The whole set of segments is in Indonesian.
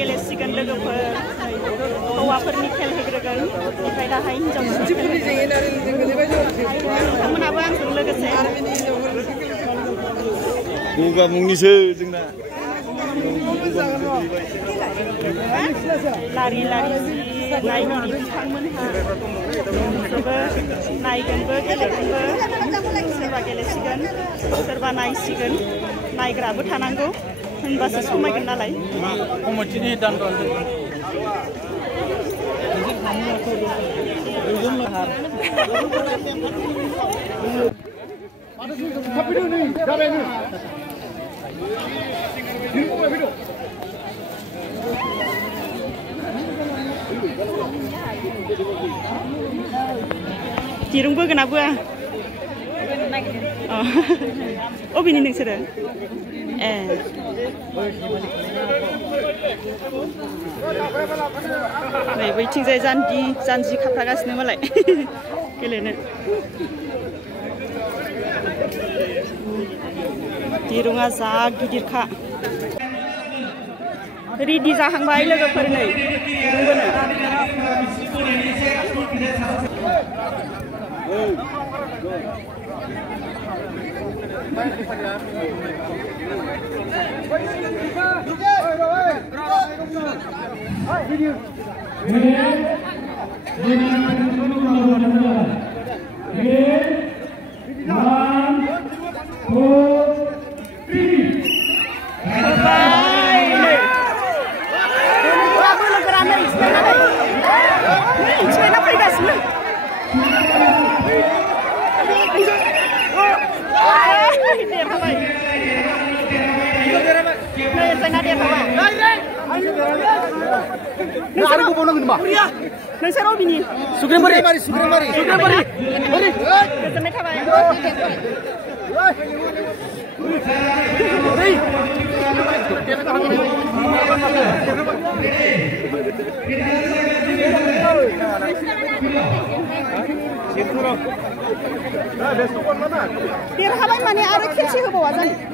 गेलेसिगोन लोगोफोर हौवाफोरनि खेल होग्रोगोन ओमफ्राय दाहाय हिनजावफोरमोनाबो आंजों लोगोसे गगा मुंनिसो जोंना लारि लारि नायगिरि बिथांमोनहा नायगोनबो गेलेगोनबो सोरबा गेलेसिगोन सोरबा नायसिगोन नायग्राबो थानांगौ होनबासो समायगोन नालाय कमिटिनि दान दिरुं बोगोना बोआ अबेनि नोंसोरो ए नै बैथिंजाय जानजि खाफ्रागासिनो मालाय गेलेनो दिरुङा जा गिदिरखा रेडि जाहांबाय लोगोफोर नै दिरुं बोनो नोंसोर अबेनि सुग्रेमबारि गोजोननाय थाबाय देरहाबाय माने आरो खेबसे होबावा जानो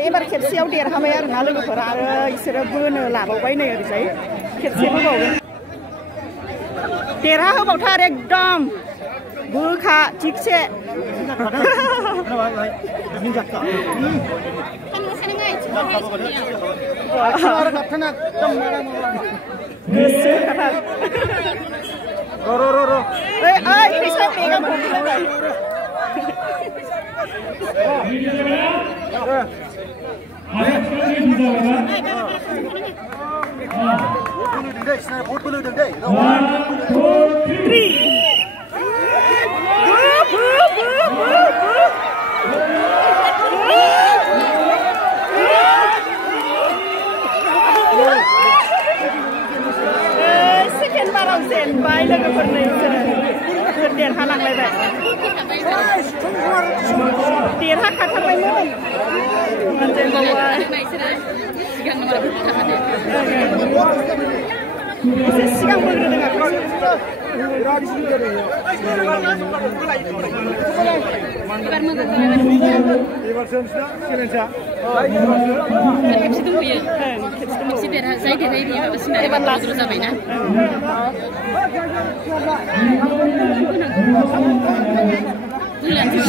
एबार खेबसेयाव देरहाबाय आरो ना लोगोफोर आरो इसोरो बोनो लाबावबाय नै ओरैजाय खेबसे होबावगोन देरहा होबावथार एकदम बोखा थिगसे गोसो खाथार फैसा बेगा बखिलायबाय सेकेन्ड बाराव जेनबाय लोगोफोरनो इसोर देरहालांलायबाय देरहाखाथारबायमोन एसे सिगां बोग्रोदों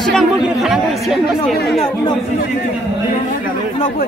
सिगां बोग्रोखानांगौ एसे उनावबो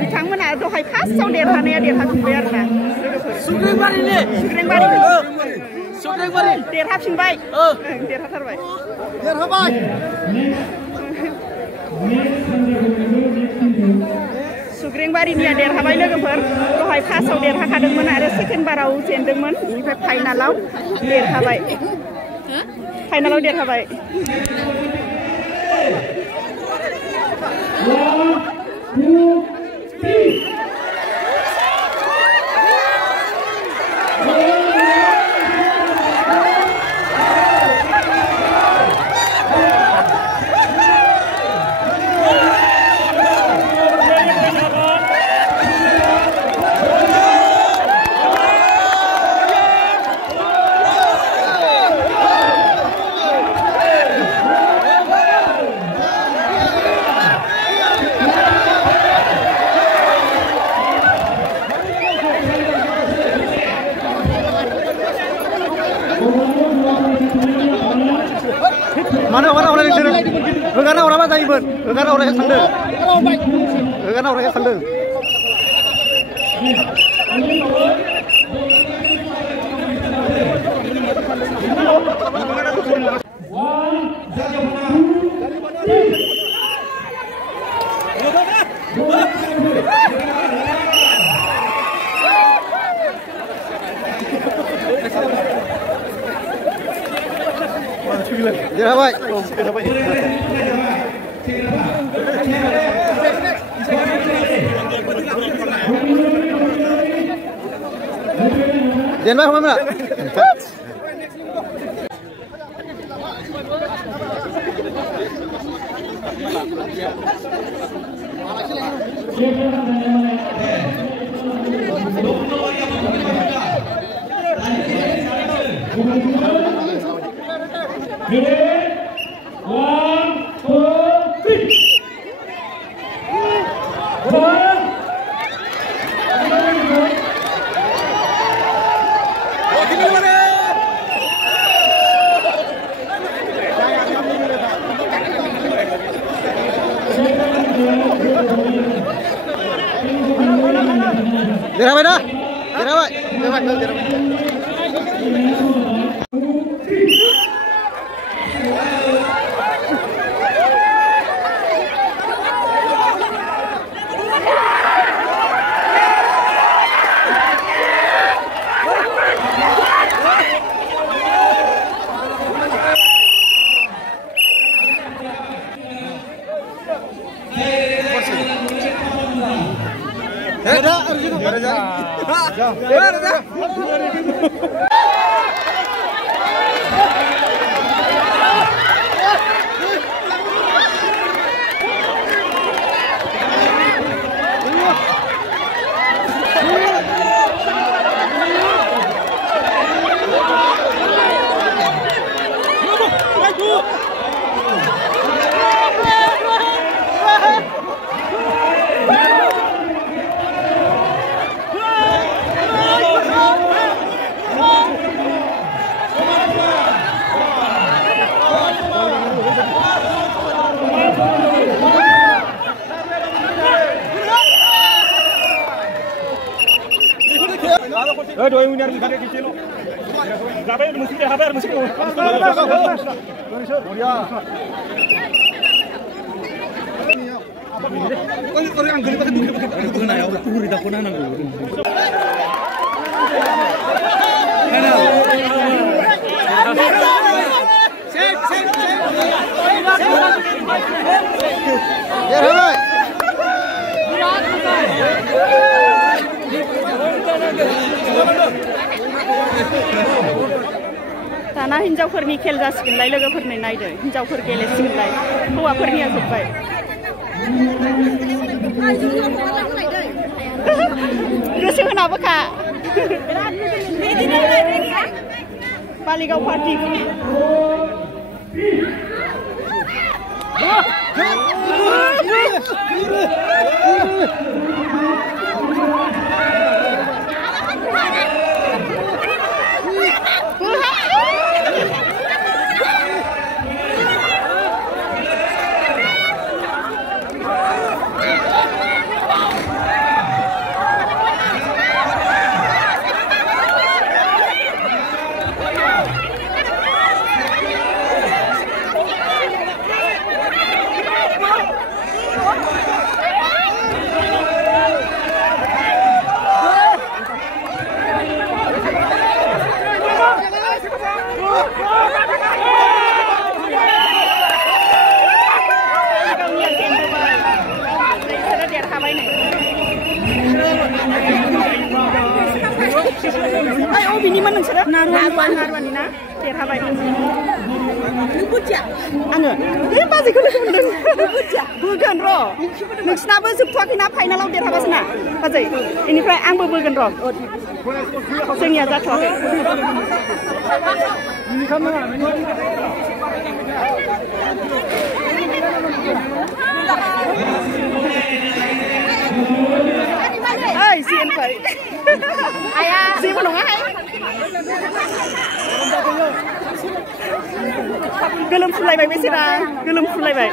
बिथांमोना दहाय फार्स्टआव देरहानाया देरहाफिनबाय आरोना सुग्रेंबारि देरहाफिनबाय देरहाथारबाय देरहाबाय सुग्रेंबारिनिया देरहाबाय लोगोफोर दहाय फार्स्टआव देरहाखादोंमोन आरो सेकेन्ड बाराव जेनदोंमोन बेनिफ्राय फाइनालाव देरहाबाय Mana orang yang sering? Karena orang apa ibun? Karena orang yang sendiri. Karena orang yang sendiri. Jangan baik. Jangan baik mana? Dirabay na! Dirabay! Dua yang punya kita kecil. Berapa yang mesti habar mesti. Orang yang gelibat itu kena ya, udah turun dah konan aku. दाना हिनजावफोरनि खेल जासिगोनलाय लोगोफोरनि नायदो हिनजावफोर गेलेसिगोनलाय हौवाफोरनिया जोब्बाय गोसो होनाबोखा बालिगाव party Ay, oh, biniman nang sarap. Naruan na. Terhabai. Ano? Eh, pasti ko lang. Bukan ro. Nagsinaba subtuak na final out terhabas na. Pasti. Inifray angbo bukan ro. Sengya jatuh. Ay, sian phải. Ayah, si mana ngai? Gelum fulai bai besira, gelum fulai bai.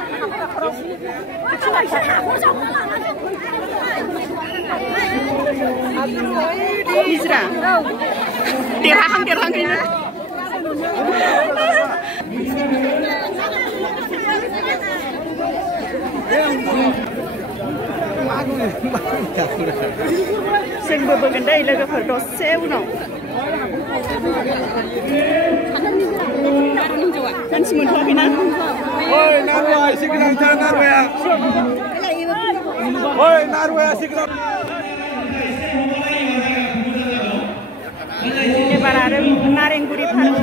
Besira. Terhang ini. Sen berbegandai laga perdos seuno. Kan simun hobi na. Oi, narwa sikram ta narwa. Oi, narwa sikram. Ini barang Narengguri Park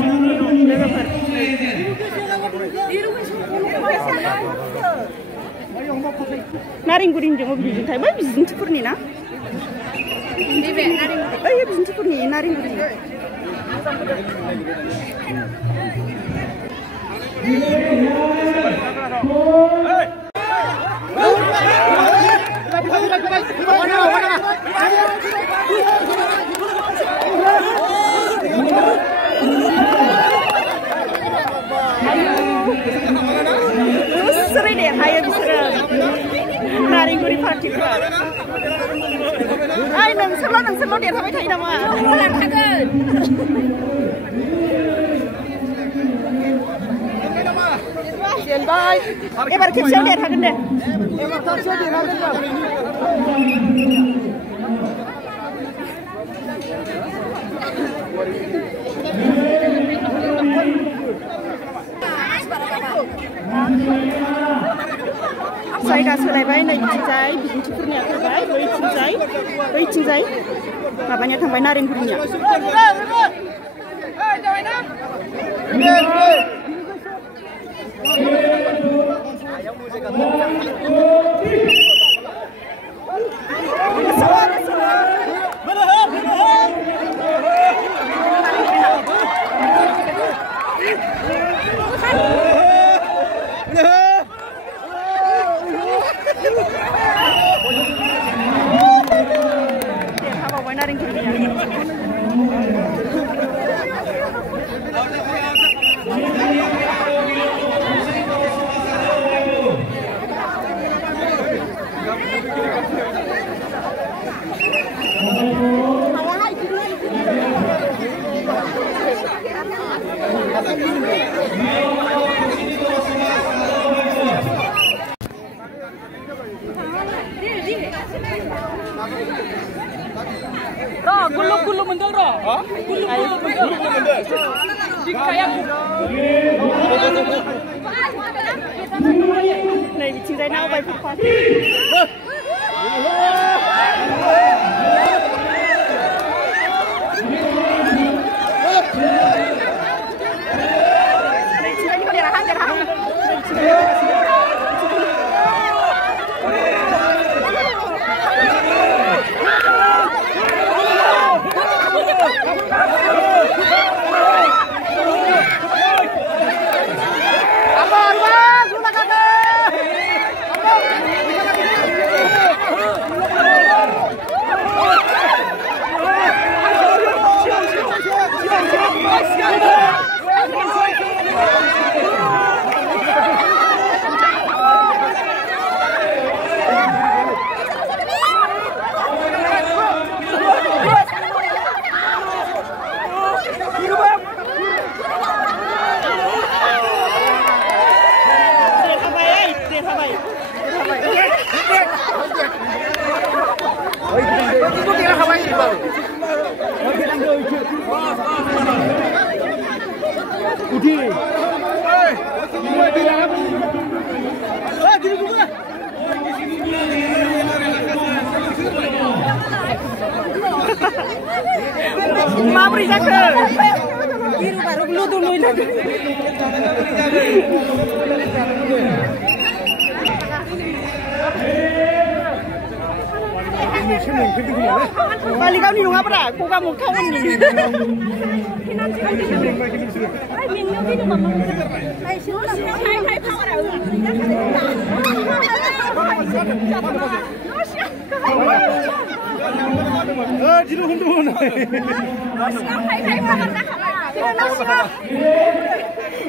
laga per. Narengguri jeung mobil jeung thai bizin cepurni na. Dibe Narengguri. Oh iya bizin cepurni Narengguri. Sering deh, ayo bisa Narengguri Party. Ay, nang selo dia sampai thai nama. Lan thagen. Sian bye. Ebar kecil dia thagen deh. Ebar kecil dia thagen. Saya dah selesai naik cincai, bikin cukurnya terbaik, bayi cincai, makanya tambah Narenggurinya. Gulung mendel ro. Gulung mendel. Kayak này bị chìm nào vậy phục khoa जाखो biru baru lu dulu ini. Balik kau ni nunggu apa? Kau kamu kawan ni.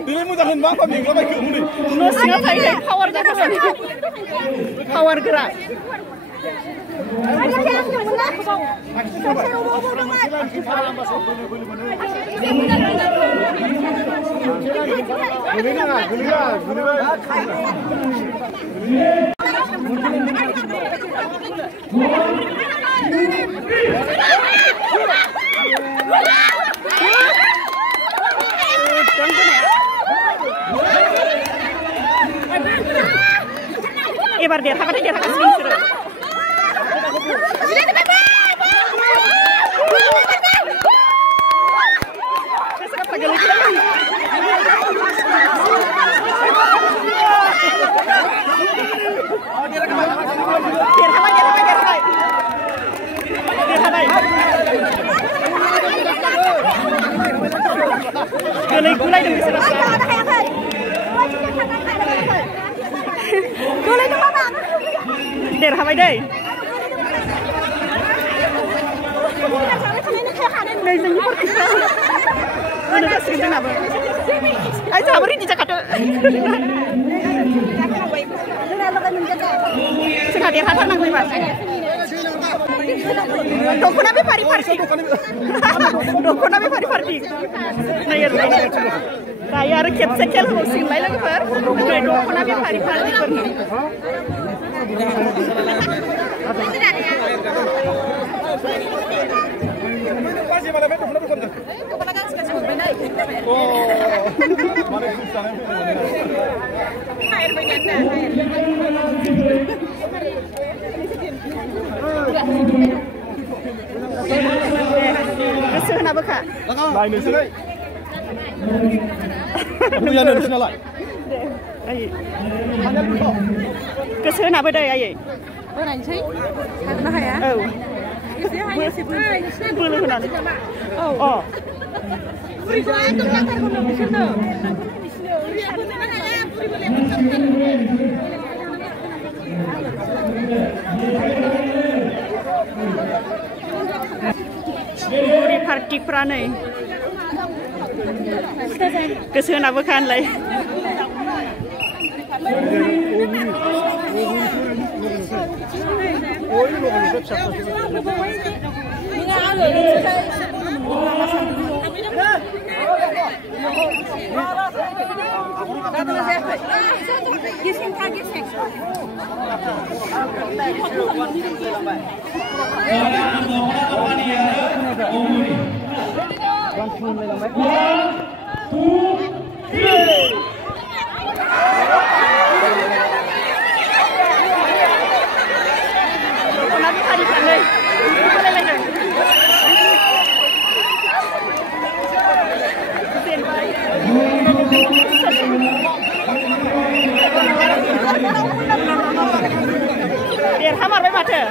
Ini mudah hendak kami kalau baik umur. Nosinya saya power jaga power gerak. Ibar dia, apa dia akan swing seru. Gulai demi Gulai demi apa? Der habai deh. Này dừng một cái sao? Nó đã xin thế nào vậy? Ai sao beri di Jakarta? Sekali hati nang lewat. Doko nabe pari-pari. Doko nabe pari-pari. Nah ya. Saya rekep sekel hosting lain lagi per. Doko nabe pari-pari per. Kesuhan apa kak? Lain ni sini. Lu yang ada sini lain. Aye. Kesuhan apa dah aye? Orang sih, apa ya? Oh. Boleh kenal. Oh. Buri parti pranai. Kesuhan apa kan lagi? Biar hamar be mata.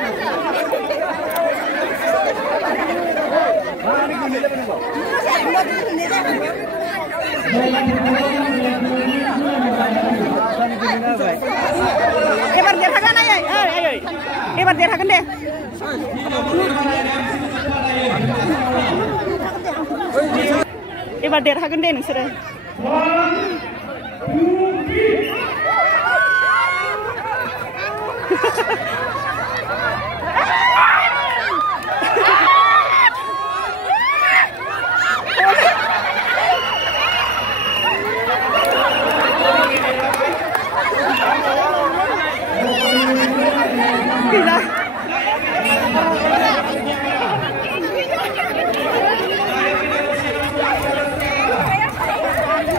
Ebar dia hagan ay. Ebar dia hagan deh. Ebar dia hagan deh nusra.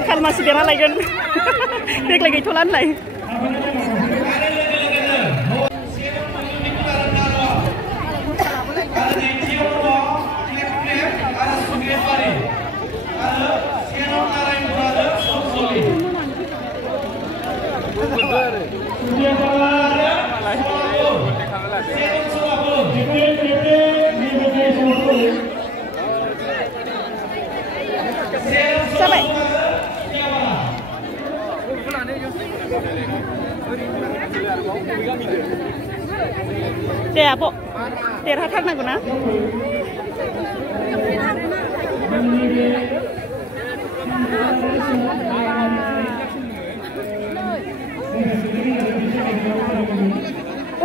Kan masih dia lagi kan, dia lagi tulan lagi. दे आब' देरहाथारनांगौ ना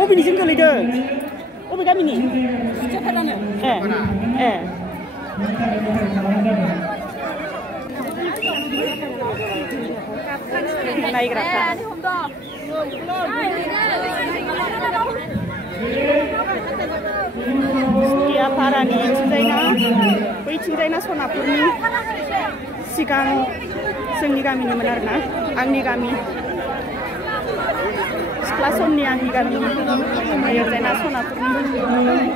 अबेनिजों गोलैदों अबे गामिनि ए नायग्राफ्रा पारानि बैथिंजायना सनापुरनि सिगां जोंनि गामिनिमोन आरोना आंनि गामि सिख्ला समनि आंनि गामि ओरैजायना सनापुरनि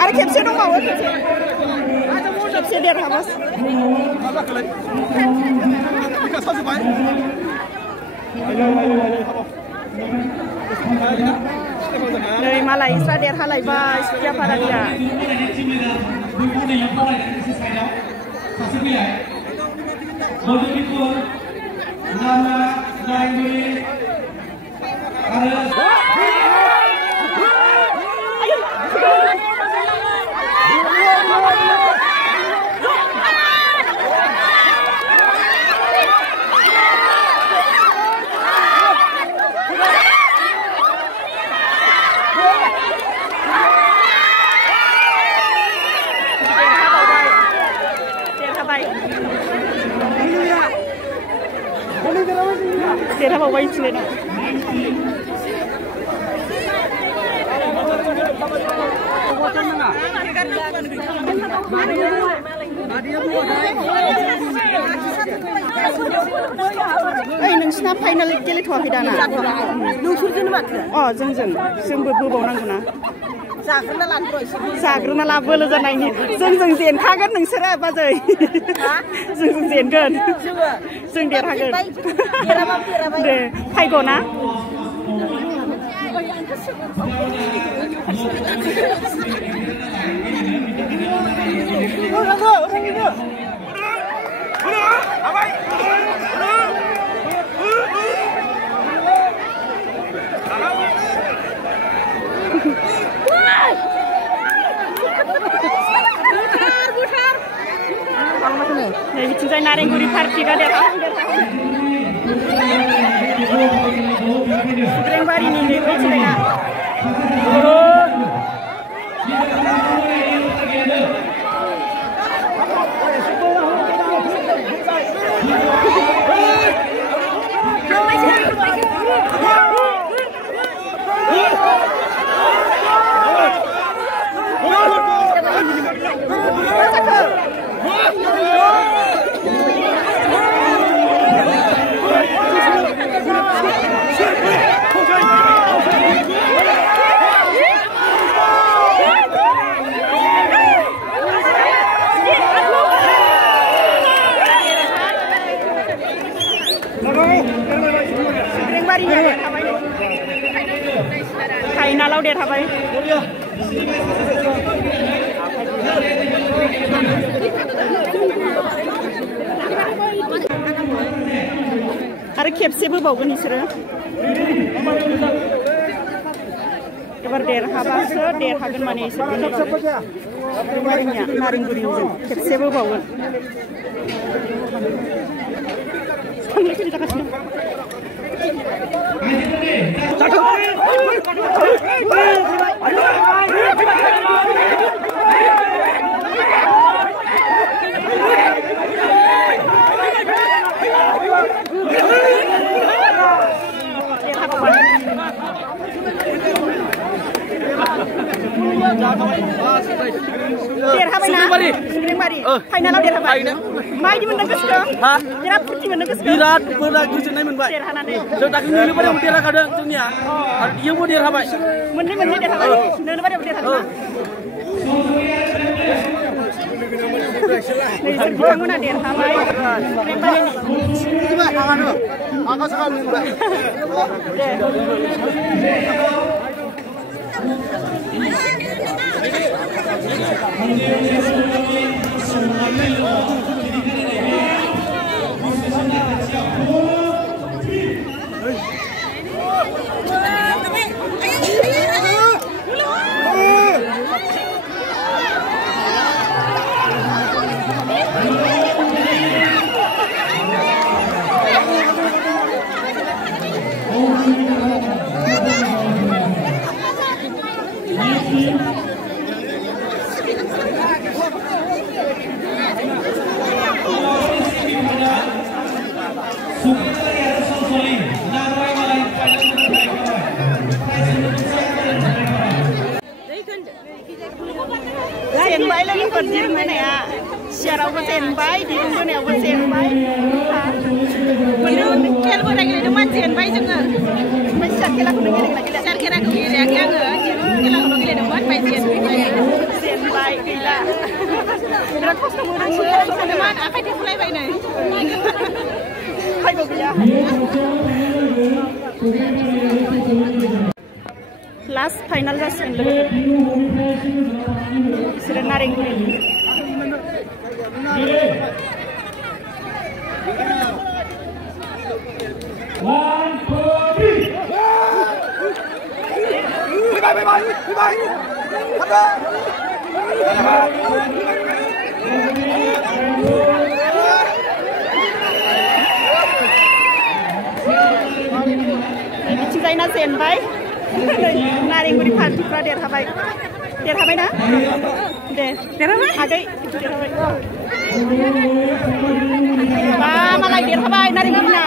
आरो खेबसे दंबावो खेबसे देरहाबास नै मालाय इस्रा देरहालायबाय सुखियापारानिया देरहाबावबाय इथिंजायना ओइ नोंसिना फाइनाल गेलेथ'वाखै दाना नोंसोरजोंनो माथो जोंबो बोबावनांगौ ना जाग्रोना ला बोलो जानायनि जों जेनखागोन नोंसोरो बाजै जों जेनगोन जों देरहागोन दे फायग' ना नै बिथिंजाय नारेंगुरि पार्टिगा सुद्रेंबारिनि नै बैथिंजायना फाइनालाव देरहाबाय आरो खेबसे बोबावगोन बिसोरो एबार देरहाबासो देरहागोन माने इसोरनिया नारेंगुरिजों खेबसे बोबावगोन थांलाय फैलाय जागासिनो देरहाबायना सुग्रेंबारि फाइनालाव देरहाबाय माबायदि मोनदों गोसोखौ बिराद फुरथि मोनदों गोसोखौ बिराद गोजोननाय मोनबाय देरहानानै जों दाख्लै नोलोबारियाव देरहाखादों जोंनिया आरो इयावबो देरहाबाय मोननै देरहाबाय नोलोबारियाव देरहादों बिथांमोना देरहाबाय जेनबाय लोगोफोर दिरुं बोनाया सियारावबो जेनबाय दिरुं बोनायावबो जेनबाय खेल बोनाय गेलेदोंमोन जेनबाय जोङो ओमफ्राय सियार खेलाखौनो गेलेगोना सियार खेलाखौ गेलेयाखै आङो दिरुं खेलाखौनो गेलेदोंमोन ओमफ्य जेनबाय गैला बिराद खस्थ' मोनदोंमोन आखाइ थेखुलायबाय नै आखाइबो गैया लास्ट फाइनाल जासिगोन लोगोफोर बिसोरो नारेंगुरि बिथिंजायना जेनबाय नारेंगुरि पार्टिफ्रा देरहाबायना दे देरहाबाय आदै देरहाबाय बा मालाय देरहाबाय नारेंगुरिना